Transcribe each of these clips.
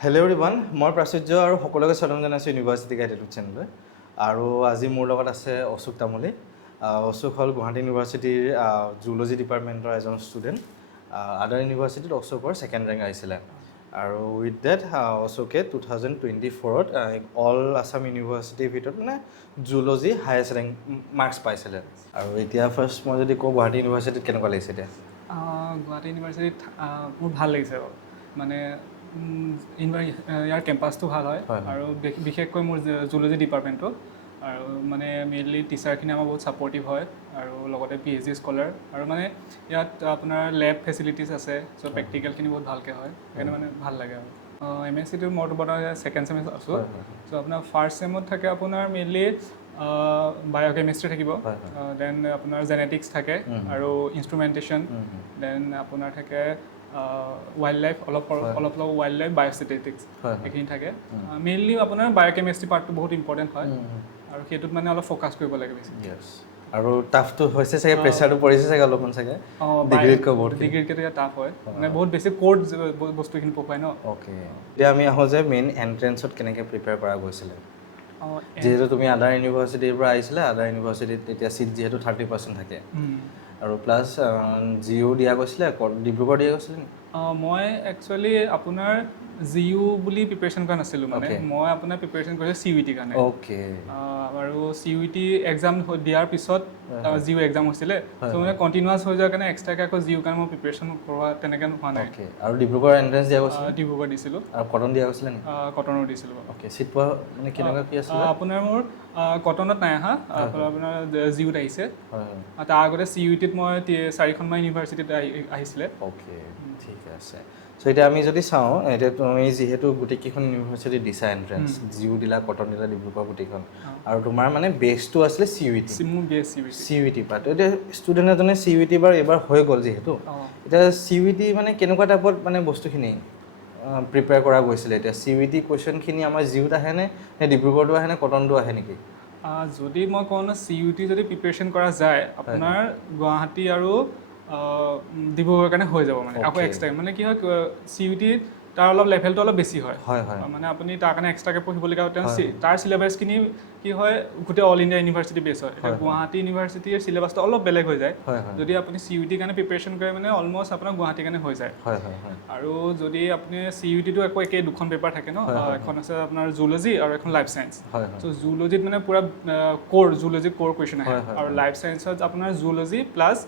Hello' everyone, মই প্ৰাচুৰ্য আৰু সকলোকে স্বাগতম জনাইছোঁ ইউনিভাৰ্চিটি গাইড ইউটিউব চেনেললৈ। আৰু আজি মোৰ লগত আছে অশোক তামুলী। অশোক হ'ল গুৱাহাটী ইউনিভাৰ্চিটিৰ জুলজি ডিপাৰ্টমেণ্টৰ এজন ষ্টুডেণ্ট। আদাৰ ইউনিভাৰ্চিটিত অশোকৰ ছেকেণ্ড ৰেংক আহিছিলে। আৰু উইথ ডেট অশোকে 2024ত অল আছাম ইউনিভাৰ্চিটিৰ ভিতৰত মানে জুলজি হায়েষ্ট ৰেংক মাৰ্কছ পাইছিলে। আৰু এতিয়া ফাৰ্ষ্ট মই যদি কওঁ গুৱাহাটী ইউনিভাৰ্চিটিত কেনেকুৱা লাগিছে এতিয়া? গুৱাহাটী ইউনিভাৰ্চিটিত মোৰ ভাল লাগিছে মানে ইয়াৰ কেম্পাছটো ভাল হয় আৰু বিশেষকৈ মোৰ জুলজি ডিপাৰ্টমেণ্টটো আৰু মানে মেইনলি টিচাৰখিনি আমাৰ বহুত ছাপৰ্টিভ হয় আৰু লগতে PhD স্কলাৰ আৰু মানে ইয়াত আপোনাৰ লেব ফেচিলিটিছ আছে, চ' প্ৰেক্টিকেলখিনি বহুত ভালকৈ হয়, সেইকাৰণে মানে ভাল লাগে আৰু MSCটোৰ মই বৰ্তমান ছেকেণ্ড ছেমিষ্টাৰ আছোঁ। চ' আপোনাৰ ফাৰ্ষ্ট ছেমত থাকে আপোনাৰ মেইনলি বায়'কেমিষ্ট্ৰি থাকিব, দেন আপোনাৰ জেনেটিক্স থাকে আৰু ইনষ্ট্ৰুমেণ্টেশ্যন, দেন আপোনাৰ থাকে ৱাইল্ড লাইফ অলপ ৱাইল্ড লাইফ বায়'ষ্টেটিক্স এইখিনি থাকে। মেইনলি আপোনাৰ বায়'কেমিষ্ট্ৰি পাৰ্টটো বহুত ইম্পৰ্টেণ্ট হয় আৰু সেইটোত মানে অলপ ফ'কাছ কৰিব লাগে বেছি। আৰু টাফটো হৈছে চাগে, প্ৰেছাৰটো পৰিছে চাগে অলপমান চাগে ডিগ্ৰীতকৈ বহুত ডিগ্ৰীতকৈ টাফ হয় মানে বহুত বেছি কোৰ্ট বস্তুখিনি পঢ়ুৱাই ন। অ'কে, এতিয়া আমি আহোঁ যে মেইন এণ্ট্ৰেঞ্চত কেনেকৈ প্ৰিপেয়াৰ কৰা গৈছিলে। যিহেতু তুমি আদাৰ ইউনিভাৰ্চিটিৰ পৰা আহিছিলা, আদাৰ ইউনিভাৰ্চিটিত এতিয়া ছিট যিহেতু 30% থাকে আৰু প্লাছ জিঅ' দিয়া গৈছিলে, ডিব্ৰুগড় দিয়া গৈছিলে নেকি? মই একচুৱেলি আপোনাৰ জিউ বুলি প্ৰিপেৰেশ্যন কৰা নাছিলোঁ, মানে মই আপোনাৰ প্ৰিপেৰেশ্যন কৰিছোঁ CUET কাৰণে। অ'কে। আৰু CUET এক্সাম দিয়াৰ পিছত জিউ এক্সাম হৈছিলে, চ' মানে কণ্টিনিউৱাছ হৈ যোৱাৰ কাৰণে এক্সট্ৰাকৈ আকৌ জিউৰ কাৰণে মই প্ৰিপেৰেশ্যন কৰোৱা তেনেকৈ হোৱা নাই। আৰু ডিব্ৰুগড় এণ্ট্ৰেঞ্চ দিয়া গৈছিলে? ডিব্ৰুগড় দিছিলোঁ। আৰু কটন দিয়া গৈছিলে নেকি? কটনৰ দিছিলোঁ। অ'কে, ছিট পোৱা মানে কেনেকুৱা কি আছিলে? আপোনাৰ মোৰ কটনত নাই অহা, আপোনাৰ জিউত আহিছে। তাৰ আগতে CUETত মই 4খনমান ইউনিভাৰ্চিটিত আহিছিলে। অ'কে, ঠিক আছে। চ' এতিয়া আমি যদি চাওঁ, এতিয়া তুমি যিহেতু গোটেইকেইখন ইউনিভাৰ্চিটি দিছা এণ্ট্ৰেঞ্চ, জিউ দিলা, কটন দিলা, ডিব্ৰুগড় গোটেইখন, আৰু তোমাৰ মানে বেছটো আছিলে CUET। মোৰ বেছ CUET পাত। এতিয়া ষ্টুডেণ্ট এজনে CUET বাৰ এইবাৰ হৈ গ'ল যিহেতু, এতিয়া CUET মানে কেনেকুৱা টাইপত মানে বস্তুখিনি প্ৰিপেয়াৰ কৰা গৈছিলে? এতিয়া CUET কুৱেশ্যনখিনি আমাৰ জিউত আহেনে, নে ডিব্ৰুগড়তো আহে, নে কটনটো আহে নেকি? যদি মই কওঁ ন, CUET যদি প্ৰিপেৰেশ্যন কৰা যায় আপোনাৰ গুৱাহাটী আৰু ডিব্ৰুগড়ৰ কাৰণে হৈ যাব মানে আকৌ এক্সট্ৰা। মানে কি হয়, CUET তাৰ অলপ লেভেলটো অলপ বেছি হয়, মানে আপুনি তাৰ কাৰণে এক্সট্ৰাকৈ পঢ়িবলগীয়া হয়। তাৰ চিলেবাছখিনি কি হয়, গোটেই অল ইণ্ডিয়া ইউনিভাৰ্চিটি বেছ হয়। এতিয়া গুৱাহাটী ইউনিভাৰ্চিটিৰ চিলেবাছটো অলপ বেলেগ হৈ যায়। যদি আপুনি CUET কাৰণে প্ৰিপেৰেশ্যন কৰে মানে অলমষ্ট আপোনাৰ গুৱাহাটীৰ কাৰণে হৈ যায়। আৰু যদি আপুনি CUETটো আকৌ একেই দুখন পেপাৰ থাকে ন, এখন আছে আপোনাৰ জুলজি আৰু এখন লাইফ চায়েন্স। চ' জুলজিত মানে পুৰা জুলজি ক'ৰ কুৱেশ্যন আহে, আৰু লাইফ চায়েন্সত আপোনাৰ জুলজি প্লাছ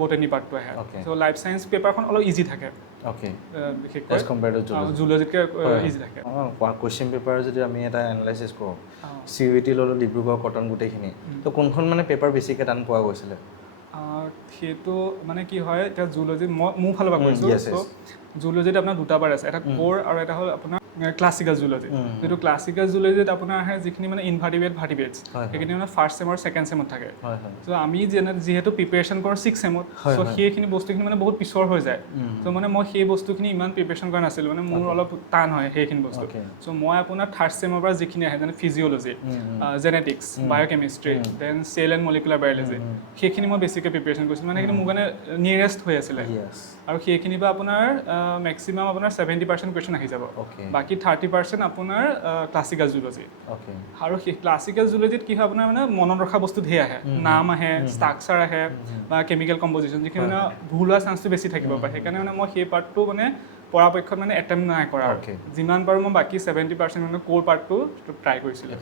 বটানী পাৰ্টটো আহে। চ' লাইফ চায়েন্স পেপাৰখন অলপ ইজি থাকে, বিশেষকৈ জুলজিতকৈ ইজি থাকে। কুৱেশ্যন পেপাৰ যদি আমি এটা এনালাইচিছ কৰোঁ, CUET ল'লোঁ, ডিব্ৰুগড়, কটন গোটেইখিনি, তো কোনখন মানে পেপাৰ বেছিকৈ টান পোৱা গৈছিলে? সেইটো মানে কি হয়, এতিয়া জুলজি মোৰ ফালৰ পৰা কৈছোঁ। চ' জুলজিত আপোনাৰ দুটা পাৰ্ট আছে, এটা ক'ৰ আৰু এটা হ'ল আপোনাৰ ক্লাছিকেল জুলজি। যিটো ক্লাছিকেল জুলজিত আপোনাৰ আহে যিখিনি মানে ইনভাৰ্টিব্ৰেট ভাৰ্টিব্ৰেটছ, সেইখিনি মানে ফাৰ্ষ্ট ছেম আৰু ছেকেণ্ড ছেমত থাকে। চ' আমি যিহেতু প্ৰিপেৰেশ্যন কৰোঁ 6th ছেমত, চ' সেইখিনি বস্তুখিনি মানে বহুত পিছৰ হৈ যায়। চ' মানে মই সেই বস্তুখিনি ইমান প্ৰিপেৰেশ্যন কৰা নাছিলোঁ, মানে মোৰ অলপ টান হয় সেইখিনি বস্তু। চ' মই আপোনাৰ থাৰ্ড ছেমৰ পৰা যিখিনি আহে, যেনে physiology, genetics, biochemistry, then cell and molecular biology, সেইখিনি মই বেছিকৈ প্ৰিপেৰেশ্যন কৰিছিলোঁ, মানে সেইখিনি মোৰ কাৰণে নিয়েৰেষ্ট হৈ আছিলে। আৰু সেইখিনিৰ পৰা আপোনাৰ মেক্সিমাম আপোনাৰ 70% কুৱেশ্যন আহি যাব, বাকী 30% আপোনাৰ ক্লাছিকেল জুলজি। আৰু সেই ক্লাছিকেল জুলজিত কি হয়, আপোনাৰ মানে মনত ৰখা বস্তু ধেৰ আহে, নাম আহে, ষ্ট্ৰাকচাৰ আহে, বা কেমিকেল কম্পজিশ্যন, যিখিনি মানে ভুল হোৱাৰ চান্সটো বেছি থাকিব পাৰে। সেইকাৰণে মানে মই সেই পাৰ্টটো মানে পৰাপক্ষত মানে এটেম্প নাই কৰা, যিমান পাৰোঁ মই বাকী 70% মানে ক'ৰ পাৰ্টটো ট্ৰাই কৰিছিলোঁ।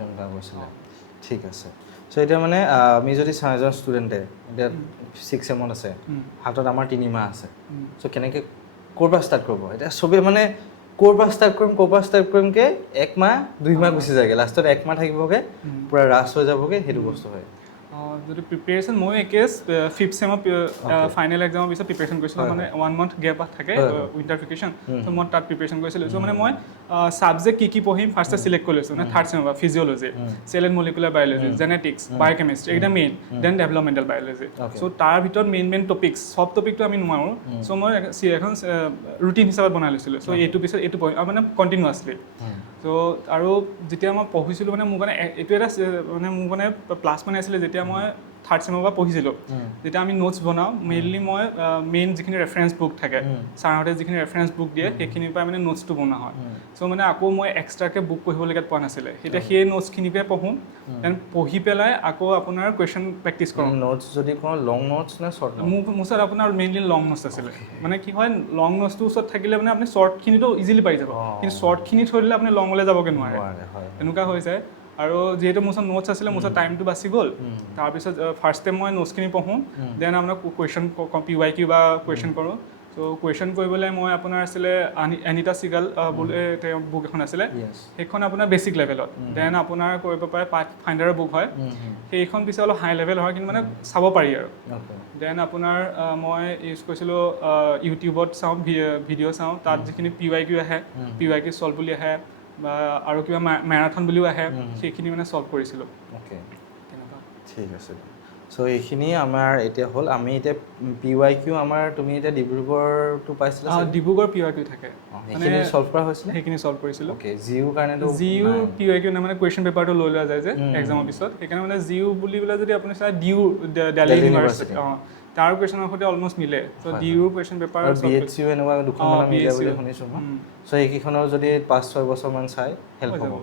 ঠিক আছে। চ' এতিয়া মানে আমি যদি চাওঁ, এজন ষ্টুডেণ্টে এতিয়া 6th ছেমত আছে, হাতত আমাৰ 3 মাহ আছে, চ' কেনেকৈ ক'ৰ পৰা ষ্টাৰ্ট কৰিব? এতিয়া চবেই মানে ক'ৰ পৰা ষ্টাৰ্ট কৰিমকৈ 1 মাহ 2 মাহ গুচি যায়গৈ, লাষ্টত 1 মাহ থাকিবগৈ, পূৰা ৰাছ হৈ যাবগৈ, সেইটো বস্তু হয়। যদি প্ৰিপেৰেশ্যন ময়ো একেই 5th ছেমৰ ফাইনেল এক্সামৰ পিছত প্ৰিপেৰেশ্যন কৰিছিলোঁ, মানে 1 মান্থ গেপ থাকে উইণ্টাৰ ভেকেশ্যন, চ' মই তাত প্ৰিপেৰেশ্যন কৰিছিলোঁ। চ' মানে মই ছাবজেক্ট কি পঢ়িম ফাৰ্ষ্টে চিলেক্ট কৰি লৈছোঁ, মানে থাৰ্ড ছেমৰ পৰা physiology, cell and molecular biology, genetics, biochemistry, এইকেইটা main, then developmental biology. So' তাৰ ভিতৰত মেইন টপিকছ, চব টপিকটো আমি নোৱাৰোঁ, চ' মই এখন ৰুটিন হিচাপত বনাই লৈছিলোঁ। চ' এইটো পিছত এইটো পঢ়িম, আৰু মানে কণ্টিনিউৱাছলি। চ' আৰু যেতিয়া মই পঢ়িছিলোঁ, মানে মোৰ কাৰণে এইটো এটা মানে মোৰ মানে প্লাছ মানে আছিলে, যেতিয়া মই থাৰ্ড ছেমৰ পৰা পঢ়িছিলোঁ যেতিয়া আমি নোটছ বনাওঁ মেইনলি মই মেইন যিখিনি ৰেফাৰেঞ্চ বুক থাকে ছাৰহঁতে যিখিনি ৰেফাৰেঞ্চ বুক দিয়ে সেইখিনিৰ পৰা মানে নোটছটো বনোৱা হয় চ' মানে আকৌ মই এক্সট্ৰাকৈ বুক পঢ়িবলগীয়া পোৱা নাছিলে এতিয়া সেই নোটছখিনিকে পঢ়োঁ দেন পঢ়ি পেলাই আকৌ আপোনাৰ কুৱেশ্যন প্ৰেক্টিছ কৰোঁ নোটছ যদি কওঁ লং নোটছ নে শ্বৰ্ট মোৰ ওচৰত আপোনাৰ মেইনলি লং নোটছ আছিলে মানে কি হয় লং নোটছটোৰ ওচৰত থাকিলে মানে আপুনি শ্বৰ্টখিনিতো ইজিলি পাই যাব কিন্তু শ্বৰ্টখিনি থৈ দিলে আপুনি লঙলৈ যাবগৈ নোৱাৰে এনেকুৱা হৈ যায় আৰু যিহেতু মোৰ ওচৰত নোটছ আছিলে মোৰ ওচৰত টাইমটো বাচি গ'ল তাৰপিছত ফাৰ্ষ্ট টাইম মই নোটছখিনি পঢ়োঁ দেন আপোনাৰ কুৱেশ্যন PYQ বা কুৱেশ্যন কৰোঁ চ' কুৱেশ্যন কৰিবলৈ মই আপোনাৰ আছিলে এনিতা চিগাল বুলি তেওঁ বুক এখন আছিলে সেইখন আপোনাৰ বেছিক লেভেলত দেন আপোনাৰ কৰিব পাৰে পাথ ফাইণ্ডাৰৰ বুক হয় সেইখন পিছে অলপ হাই লেভেল হয় কিন্তু মানে চাব পাৰি আৰু দেন আপোনাৰ মই ইউজ কৰিছিলোঁ ইউটিউবত চাওঁ ভিডিঅ' চাওঁ তাত যিখিনি PYQ আহে PYQ চল্ভ বুলি আহে বা আৰু কিবা মেৰাথন বুলিও আহে সেইখিনি মানে চল্ভ কৰিছিলোঁ তেনেকুৱা ঠিক আছে চ' এইখিনি আমাৰ এতিয়া হ'ল আমি এতিয়া PYQ আমাৰ তুমি এতিয়া ডিব্ৰুগড়টো পাইছিলা ডিব্ৰুগড় PYQ থাকে সেইখিনি চল্ভ কৰা হৈছিলে সেইখিনি চল্ভ কৰিছিলোঁ জিউ কাৰণেতো জিউ PYQ মানে কুৱেশ্যন পেপাৰটো লৈ লোৱা যায় যে এক্সামৰ পিছত সেইকাৰণে মানে জিউ বুলি পেলাই যদি আপুনি চাই ডিউ দিল্লী ইউনিভাৰ্চিটি তাৰ কুৱেশ্যনৰ সৈতে অলমষ্ট মিলে চ' ডিউৰ কুৱেশ্যন পেপাৰ BHU এনেকুৱা দুখনমান মিলে বুলি শুনিছোঁ মই চ' এইকেইখনৰ যদি 5-6 বছৰমান চাই হেল্প হ'ব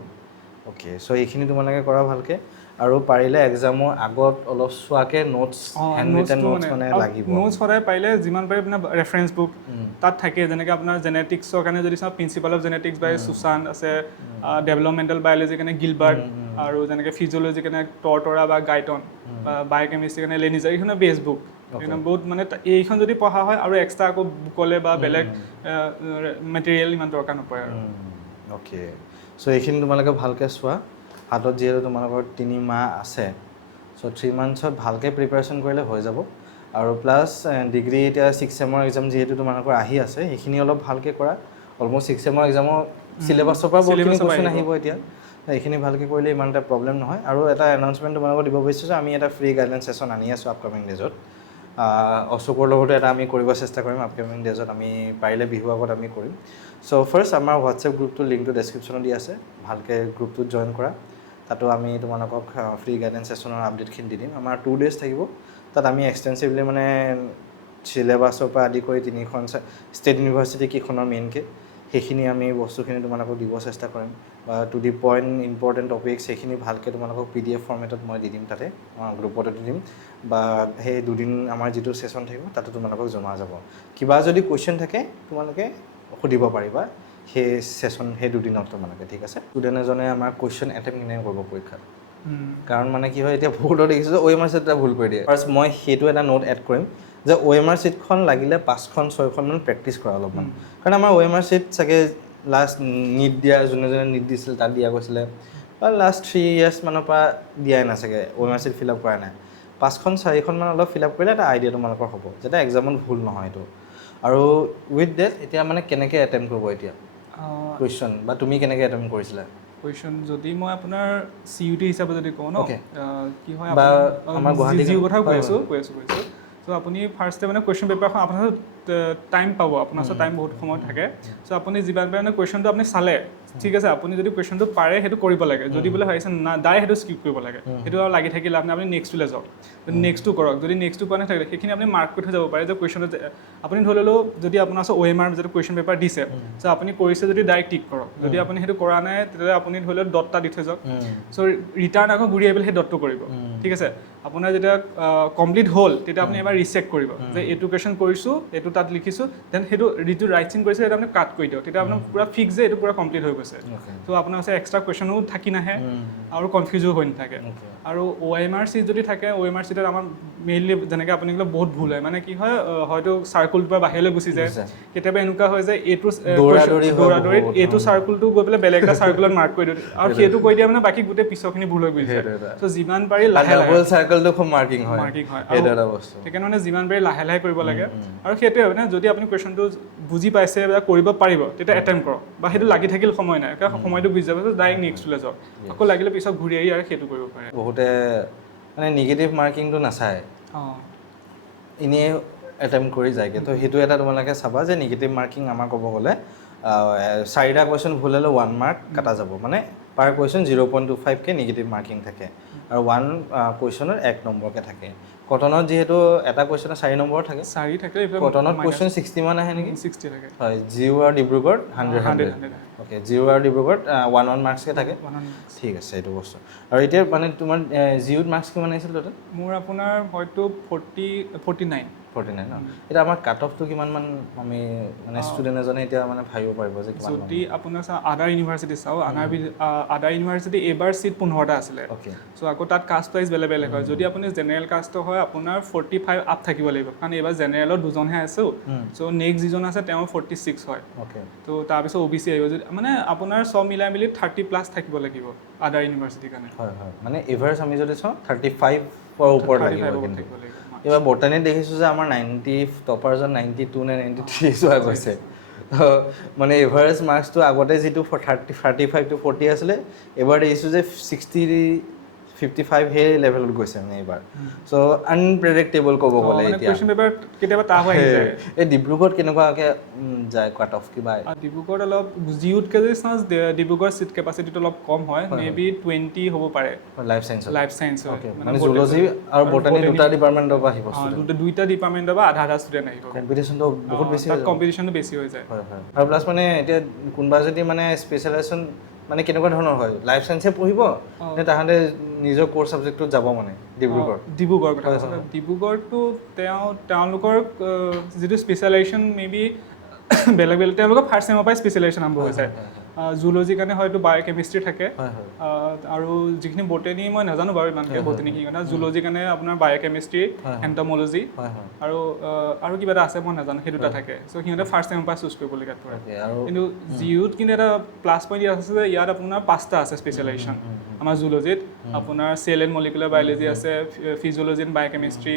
চ' এইখিনি তোমালোকে কৰা ভালকৈ আৰু পাৰিলে এক্সামৰ আগত অলপ চোৱাকৈ নোটছ হেণ্ড ৰিটেন নোটছ মানে লাগিব নোটছ সদায় পাৰিলে যিমান পাৰে আপোনাৰ ৰেফাৰেঞ্চ বুক তাত থাকে যেনেকৈ আপোনাৰ জেনেটিক্সৰ কাৰণে যদি চাওঁ প্ৰিন্সিপাল অফ জেনেটিক্স বাই সুশান্ত আছে ডেভেলপমেণ্টেল বায়'লজিৰ কাৰণে গিলবাৰ্ট আৰু যেনেকৈ ফিজিঅ'লজিৰ কাৰণে টৰ্টৰা বা গাইটন বা বায়'কেমিষ্ট্ৰিৰ কাৰণে লেনিজাৰ এইখনৰ বেষ্ট বুক বহুত মানে এইখন যদি পঢ়া হয় আৰু এক্সট্ৰা আকৌ বুকলৈ বা বেলেগ মেটেৰিয়েল ইমান দৰকাৰ নপৰে আৰু চ' এইখিনি তোমালোকে ভালকৈ চোৱা হাতত যিহেতু তোমালোকৰ 3 মাহ আছে চ' 3 মান্থছত ভালকৈ প্ৰিপাৰেশ্যন কৰিলে হৈ যাব আৰু প্লাছ ডিগ্ৰী এতিয়া 6 ছেমৰ এক্সাম যিহেতু তোমালোকৰ আহি আছে সেইখিনি অলপ ভালকৈ কৰা অলমষ্ট 6 ছেমৰ এক্সামৰ চিলেবাছৰ পৰা বহুতখিনি কুৱেশ্যন আহিব এতিয়া এইখিনি ভালকৈ কৰিলে ইমান এটা প্ৰব্লেম নহয় আৰু এটা এনাউন্সমেণ্ট তোমালোকক দিব বিচাৰিছোঁ আমি এটা ফ্ৰী গাইডলাইন ছেশ্যন আনি আছোঁ আপকামিং ডেজত অশোকৰ লগতো এটা আমি কৰিব চেষ্টা কৰিম আপকামিং ডেজত আমি পাৰিলে বিহু আগত আমি কৰিম চ' ফাৰ্ষ্ট আমাৰ হোৱাটছএপ গ্ৰুপটোৰ লিংকটো ডেছক্ৰিপশ্যনত দি আছে ভালকৈ গ্ৰুপটোত জইন কৰা তাতো আমি তোমালোকক ফ্ৰী গাইডেঞ্চ ছেশ্যনৰ আপডেটখিনি দি দিম আমাৰ 2 days থাকিব তাত আমি এক্সটেনচিভলি মানে চিলেবাছৰ পৰা আদি কৰি 3খন ষ্টেট ইউনিভাৰ্চিটি কেইখনৰ মেইনকৈ সেইখিনি আমি বস্তুখিনি তোমালোকক দিব চেষ্টা কৰিম বা to the point important topics সেইখিনি ভালকৈ তোমালোকক PDF ফৰ্মেটত মই দি দিম তাতে গ্ৰুপতে দি দিম বা সেই 2 দিন আমাৰ যিটো ছেশ্যন থাকিব তাতো তোমালোকক জমা যাব কিবা যদি কুৱেশ্যন থাকে তোমালোকে সুধিব পাৰিবা সেই ছেশ্যন সেই 2 দিনত তোমালোকে ঠিক আছে ষ্টুডেণ্ট এজনে আমাৰ কুৱেশ্যন এটেম্প কেনেকৈ কৰিব পৰীক্ষাত কাৰণ মানে কি হয় এতিয়া বহুতো দেখিছোঁ যে OMR চিট এটা ভুল কৰি দিয়ে ফাৰ্ষ্ট মই সেইটো এটা নোট এড কৰিম যে OMR চিটখন লাগিলে 5খন 6খন মান প্ৰেক্টিছ কৰা অলপমান কাৰণ আমাৰ OMR চিট চাগে লাষ্ট নিট দিয়া যোনে নিট দিছিল তাত দিয়া গৈছিলে বা লাষ্ট 3 years মানৰ পৰা দিয়াই নাচাগে OMR চিট ফিল আপ কৰা নাই 5খন 4খন মান অলপ ফিল আপ কৰিলে এটা আইডিয়া তোমালোকৰ হ'ব যাতে এক্সামত ভুল নহয় এইটো আৰু উইথ ডেট এতিয়া মানে কেনেকৈ এটেম্প কৰিব এতিয়া কুৱেশ্যন বা তুমি কেনেকৈ এটেম্প কৰিছিলা কুৱেশ্যন যদি মই আপোনাৰ CUT হিচাপে যদি কওঁ ন কি হয় বা আমাৰ গুৱাহাটী জিউ কথাও কৈ আছোঁ চ' আপুনি ফাৰ্ষ্টে মানে কুৱেশ্যন পেপাৰখন আপোনাৰ টাইম পাব আপোনাৰ ওচৰত টাইম বহুত সময় থাকে চ' আপুনি যিমান পাৰে মানে কুৱেশ্যনটো আপুনি চালে ঠিক আছে আপুনি যদি কুৱেশ্যনটো পাৰে সেইটো কৰিব লাগে যদি বোলে ভাবিছে না ডাইৰেক্ট সেইটো স্কিপ কৰিব লাগে সেইটো আৰু লাগি থাকিলে আপুনি নেক্সটলৈ যাওক নেক্সটটো কৰক যদি নেক্সটটো কৰা নাথাকে সেইখিনি আপুনি মাৰ্ক কৰি থৈ যাব পাৰে যে কুৱেশ্যনটো আপুনি ধৰি ল'লেও যদি আপোনাৰ ওচৰত OMR যিটো কুৱেশ্যন পেপাৰ দিছে চ' আপুনি কৰিছে যদি ডাইৰেক্ট টিক কৰক যদি আপুনি সেইটো কৰা নাই তেতিয়াহ'লে আপুনি ধৰি লওক ডটটা দি থৈ যাওক চ' ৰিটাৰ্ণ আকৌ ঘূৰি আহি পেলাই সেই ডটটো কৰিব ঠিক আছে আপোনাৰ যেতিয়া কমপ্লিট হ'ল তেতিয়া আপুনি এবাৰ ৰিচেক কৰিব যে এইটো কুৱেশ্যন কৰিছোঁ এইটো তাত লিখিছোঁ দেন সেইটো যিটো ৰাইট চিন কৰিছে সেইটো আপুনি কাট কৰি দিয়ক তেতিয়া আপোনাৰ পূৰা ফিক্স যে এইটো পূৰা কমপ্লিট হৈ গৈছে ত' আপোনাৰ ওচৰত এক্সট্ৰা কুৱেশ্যনো থাকি নাহে আৰু কনফিউজো হৈ নাথাকে আৰু OMR চিট যদি থাকে OMR চিটত আমাৰ মেইনলি যেনেকৈ আপুনি ক'লে বহুত ভুল হয় মানে কি হয় হয়তো চাৰ্কুলটোৰ পৰা বাহিৰলৈ গুচি যায় কেতিয়াবা এনেকুৱা হয় যে এইটো দৌৰাদৌৰিত এইটো চাৰ্কুলটো গৈ পেলাই বেলেগ এটা চাৰ্কুলত মাৰ্ক কৰি দিয়ে আৰু সেইটো কৰি দিয়ে মানে বাকী গোটেই পিছৰখিনি ভুল হৈ গৈছে ত' যিমান পাৰি লাহে চাৰ্কুলটো খুব মাৰ্কিং হয় সেইকাৰণে মানে যিমান পাৰি লাহে লাহে কৰিব লাগে আৰু সেইটোৱে মানে যদি আপুনি কুৱেশ্যনটো বুজি পাইছে বা কৰিব পাৰিব তেতিয়া এটেম্প কৰক বা সেইটো লাগি থাকিল সময় নাই কাৰণ সময়টো বুজি যাব ডাইৰেক্ট নেক্সটলৈ যাওক আকৌ লাগিলে পিছত ঘূৰি আহি আৰু সেইটো কৰিব পাৰে বহুতে মানে নিগেটিভ মাৰ্কিংটো নাচায় এনেই এটেম্প কৰি যায়গৈ তো সেইটো এটা তোমালোকে চাবা যে নিগেটিভ মাৰ্কিং আমাৰ ক'ব গ'লে 4টা কুৱেশ্যন ভুল হ'লে 1 মাৰ্ক কাটা যাব মানে পাৰ কুৱেশ্যন 0.25কে নিগেটিভ মাৰ্কিং থাকে আৰু 1 কুৱেশ্যনৰ 1 নম্বৰকে থাকে কটনত যিহেতু এটা কুৱেশ্যনৰ 4 নম্বৰ থাকে 4 থাকে কটনত কুৱেশ্যন 60 মান আহে নেকি 60 থাকে হয় জিঅ' আৰু ডিব্ৰুগড় 100 অ'কে জিঅ' আৰু ডিব্ৰুগড়ত 1 মাৰ্কছকে থাকে ঠিক আছে এইটো বস্তু আৰু এতিয়া মানে তোমাৰ জিঅ'ত মাৰ্কছ কিমান আহিছিল তাতে মোৰ আপোনাৰ হয়তো 49 ন এতিয়া আমাৰ কাট অফটো কিমান মান আমি মানে ষ্টুডেণ্ট এজনে এতিয়া মানে ভাবিব পাৰিব যে কিমান যদি আপোনাৰ আদাৰ ইউনিভাৰ্চিটি চাওঁ আদাৰ ইউনিভাৰ্চিটি এইবাৰ চিট 15টা আছিলে অ'কে চ' আকৌ তাত কাষ্ট ৱাইজ বেলেগ হয় যদি আপুনি জেনেৰেল কাষ্ট হয় আপোনাৰ 45 আপ থাকিব লাগিব কাৰণ এইবাৰ জেনেৰেলত দুজনহে আছোঁ চ' নেক্সট যিজন আছে তেওঁ 46 হয় অ'কে ত' তাৰপিছত OBC আহিব যদি মানে আপোনাৰ চব মিলাই মেলি 30+ থাকিব লাগিব আদাৰ ইউনিভাৰ্চিটিৰ কাৰণে হয় মানে এভাৰেজ আমি যদি চাওঁ 35ৰ ওপৰত লাগিব কিন্তু এইবাৰ বটানীত দেখিছোঁ যে আমাৰ 90 টপাৰজন 92 নে 93 হোৱা গৈছে মানে এভাৰেজ মাৰ্কছটো আগতে যিটো 35 to 40 আছিলে এবাৰ দেখিছোঁ যে 55 সেই লেভেলত গৈছে মানে এইবাৰ চ' আনপ্ৰেডিক্টেবল ক'ব গ'লে এতিয়া কুৱেশ্যন পেপাৰ কেতিয়াবা টাফ আহি যায় এই ডিব্ৰুগড়ত কেনেকুৱাকৈ যায় কাট অফ কিবা ডিব্ৰুগড়ত অলপ জিঅ'তকৈ যদি চাওঁ ডিব্ৰুগড় চিট কেপাচিটিটো অলপ কম হয় মেবি 20 হ'ব পাৰে লাইফ চায়েন্স মানে জুলজি আৰু বটানী দুটা ডিপাৰ্টমেণ্টৰ পৰা আহিব দুইটা ডিপাৰ্টমেণ্টৰ পৰা আধা ষ্টুডেণ্ট আহিব কম্পিটিশ্যনটো বহুত বেছি হয় কম্পিটিশ্যনটো বেছি হৈ যায় আৰু প্লাছ মানে এতিয়া কোনোবা যদি মানে স্পেচিয়েলাইজেশ্যন মানে কেনেকুৱা ধৰণৰ হয় লাইফ চায়েন্সে পঢ়িব নে তাহাঁতে নিজৰ কোৰ ছাবজেক্টত যাব মানে ডিব্ৰুগড় কথা কৈছে ডিব্ৰুগড়টো তেওঁলোকৰ যিটো স্পেচিয়েলাইজেশ্যন মেবি বেলেগ তেওঁলোকৰ ফাৰ্ষ্ট ছেমৰ পৰাই স্পেচিয়েলাইজেশ্যন আৰম্ভ হৈ যায় জুলজিৰ কাৰণে হয়তো বায়'কেমিষ্ট্ৰি থাকে আৰু যিখিনি বটেনী মই নাজানো বাৰু ইমানকৈ বটেনী কি কাৰণে জুলজিৰ কাৰণে আপোনাৰ বায়'কেমিষ্ট্ৰি এণ্টম'লজি আৰু কিবা এটা আছে মই নাজানো সেই দুটা থাকে চ' সিহঁতে ফাৰ্ষ্ট ছেমৰ পৰা চুজ কৰিবলগীয়া পৰে কিন্তু জিউত কিন্তু এটা প্লাছ পইণ্ট আছে যে ইয়াত আপোনাৰ 5টা আছে স্পেচিয়েলাইজেশ্যন আমাৰ জুলজিত আপোনাৰ চেল এণ্ড মলিকুলাৰ বায়'লজি আছে ফিজিঅ'লজি এণ্ড বায়'কেমিষ্ট্ৰি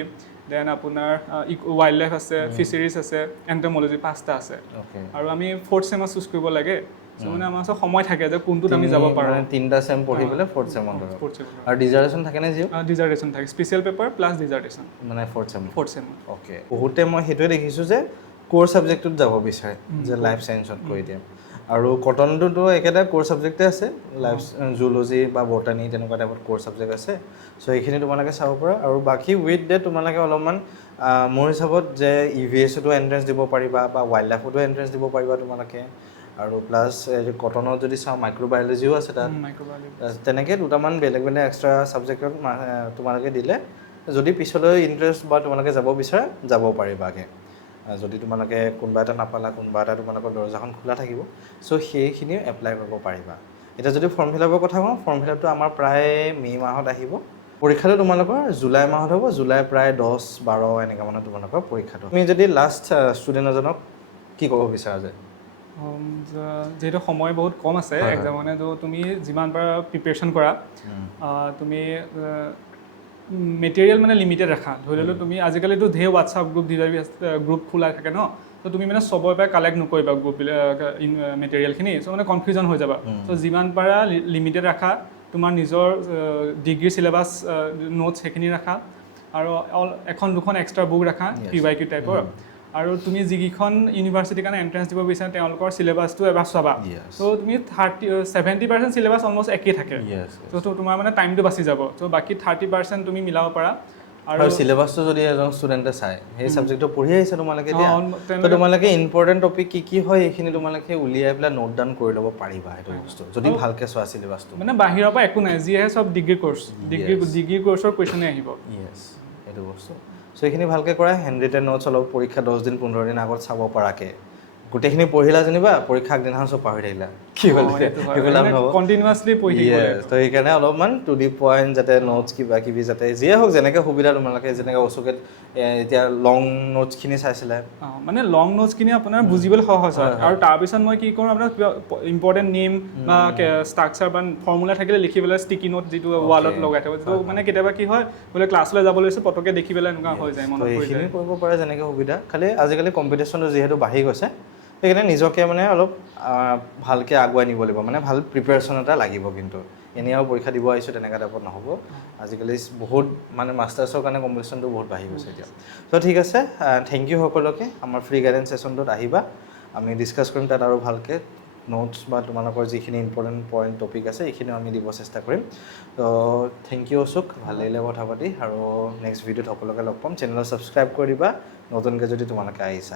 দেন আপোনাৰ ৱাইল্ড লাইফ আছে ফিচাৰিজ আছে এণ্টম'লজি 5টা আছে আৰু আমি 4th ছেমত চুজ কৰিব লাগে মানে আমাৰ ওচৰত সময় থাকে যে কোনটোত আমি যাব পাৰোঁ 3টা ছেম পঢ়ি পেলাই 4th ছেমত আৰু ডিজাৰ্টেশ্যন থাকে নে জিঅ' ডিজাৰ্টেশ্যন থাকে স্পেচিয়েল পেপাৰ প্লাছ ডিজাৰ্টেশ্যন মানে 4th ছেম অ'কে বহুতে মই সেইটোৱে দেখিছোঁ যে কোৰ ছাবজেক্টটোত যাব বিচাৰে যে লাইফ চায়েন্সত কৈ দিয়ে আৰু কটনটোতো একেটা কোৰ ছাবজেক্টে আছে লাইফ জুলজি বা বটানী তেনেকুৱা টাইপত কোৰ ছাবজেক্ট আছে চ' এইখিনি তোমালোকে চাব পাৰা আৰু বাকী উইথ ডে তোমালোকে অলপমান মোৰ হিচাপত যে EVSতো এণ্ট্ৰেঞ্চ দিব পাৰিবা বা ৱাইল্ড লাইফতো এণ্ট্ৰেঞ্চ দিব পাৰিবা তোমালোকে আৰু প্লাছ কটনত যদি চাওঁ মাইক্ৰ'বায়'লজিও আছে তাত তেনেকৈ দুটামান বেলেগ এক্সট্ৰা ছাবজেক্টত তোমালোকে দিলে যদি পিছলৈ ইণ্টাৰেষ্ট বা তোমালোকে যাব বিচাৰা যাব পাৰিবাগৈ যদি তোমালোকে কোনোবা এটা নাপালা কোনোবা এটা তোমালোকৰ দৰজাখন খোলা থাকিব চ' সেইখিনি এপ্লাই কৰিব পাৰিবা এতিয়া যদি ফৰ্ম ফিল আপৰ কথা কওঁ ফৰ্ম ফিল আপটো আমাৰ প্ৰায় মে' মাহত আহিব পৰীক্ষাটো তোমালোকৰ জুলাই মাহত হ'ব জুলাই প্ৰায় 10-12 এনেকুৱা মানত তোমালোকৰ পৰীক্ষাটো তুমি যদি লাষ্ট ষ্টুডেণ্ট এজনক কি ক'ব বিচাৰা যে যিহেতু সময় বহুত কম আছে এক্সাম মানে তুমি যিমান পাৰা প্ৰিপেৰেশ্যন কৰা তুমি মেটেৰিয়েল মানে লিমিটেড ৰাখা ধৰি ললোঁ তুমি আজিকালিতো ধেৰ হোৱাটছআপ গ্ৰুপ খোলা থাকে ন তো তুমি মানে চবৰে পৰা কালেক্ট নকৰিবা গ্ৰুপবিলাক মেটেৰিয়েলখিনি চ' মানে কনফিউজন হৈ যাবা চ' যিমান পাৰা লিমিটেড ৰাখা তোমাৰ নিজৰ ডিগ্ৰী চিলেবাছ নোটছ সেইখিনি ৰাখা আৰু এখন দুখন এক্সট্ৰা বুক ৰাখা PYQ টাইপৰ আৰু তুমি যিকেইখন ইউনিভাৰ্চিটিৰ কাৰণে এণ্ট্ৰেঞ্চ দিব বিচাৰা তেওঁলোকৰ চিলেবাছটো এবাৰ চাবা ত' তুমি 70% চিলেবাছ অলমষ্ট একেই থাকে ত' তোমাৰ মানে টাইমটো বাচি যাব ত' বাকী 30% তুমি মিলাব পাৰা আৰু চিলেবাছটো যদি এজন ষ্টুডেণ্টে চায় সেই ছাবজেক্টটো পঢ়ি আহিছে তোমালোকে এতিয়া তো তোমালোকে ইম্পৰ্টেণ্ট টপিক কি হয় এইখিনি তোমালোকে উলিয়াই পেলাই নোট ডাউন কৰি ল'ব পাৰিবা সেইটো বস্তু যদি ভালকৈ চোৱা চিলেবাছটো মানে বাহিৰৰ পৰা একো নাই যিহে চব ডিগ্ৰী কৰ্চ ডিগ্ৰী কৰ্চৰ কুৱেশ্যনে আহিব সেইটো বস্তু চ' এইখিনি ভালকৈ কৰা হেণ্ড ৰিটেন নোটছ অলপ পৰীক্ষা 10 দিন 15 দিন আগত চাব পৰাকৈ গোটেইখিনি পঢ়িলা যেনিবা পৰীক্ষা আগদিনাখন চব পাহৰি থাকিলা কি হ'ল কণ্টিনিউৱাছলি পঢ়ি থাকিব তো সেইকাৰণে অলপমান টু দি পইণ্ট যাতে নোটছ কিবা কিবি যাতে যিয়ে হওক যেনেকৈ সুবিধা তোমালোকে যেনেকৈ ওচৰকে এতিয়া লং নোটছখিনি চাইছিলে মানে লং নোটছখিনি আপোনাৰ বুজিবলৈ সহজ হয় আৰু তাৰপিছত মই কি কৰোঁ আপোনাৰ কিবা ইম্পৰ্টেণ্ট নেম বা ষ্ট্ৰাকচাৰ বা ফৰ্মুলা থাকিলে লিখি পেলাই ষ্টিকি নোট যিটো ৱালত লগাই থব যিটো মানে কেতিয়াবা কি হয় বোলে ক্লাছলৈ যাব লৈছে পটককৈ দেখি পেলাই এনেকুৱা হৈ যায় মনত পৰি যায় কৰিব পাৰে যেনেকৈ সুবিধা খালি আজিকালি কম্পিটিশ্যনটো যিহেতু বাঢ়ি গৈছে সেইকাৰণে নিজকে মানে অলপ ভালকৈ আগুৱাই নিব লাগিব মানে ভাল প্ৰিপেৰেশ্যন এটা লাগিব কিন্তু এনেই আৰু পৰীক্ষা দিব আহিছোঁ তেনেকুৱা টাইপত নহ'ব আজিকালি বহুত মানে মাষ্টাৰ্ছৰ কাৰণে কম্পিটিশ্যনটো বহুত বাঢ়ি গৈছে এতিয়া ত' ঠিক আছে থেংক ইউ সকলোকে আমাৰ ফ্ৰী গাইডেঞ্চ ছেশ্যনটোত আহিবা আমি ডিছকাছ কৰিম তাত আৰু ভালকৈ নোটছ বা তোমালোকৰ যিখিনি ইম্পৰ্টেণ্ট পইণ্ট টপিক আছে এইখিনিও আমি দিব চেষ্টা কৰিম তো থেংক ইউ অশোক ভাল লাগিলে কথা পাতি আৰু নেক্সট ভিডিঅ'ত সকলোকে লগ পাম চেনেলত ছাবস্ক্ৰাইব কৰি দিবা নতুনকৈ যদি তোমালোকে আহিছা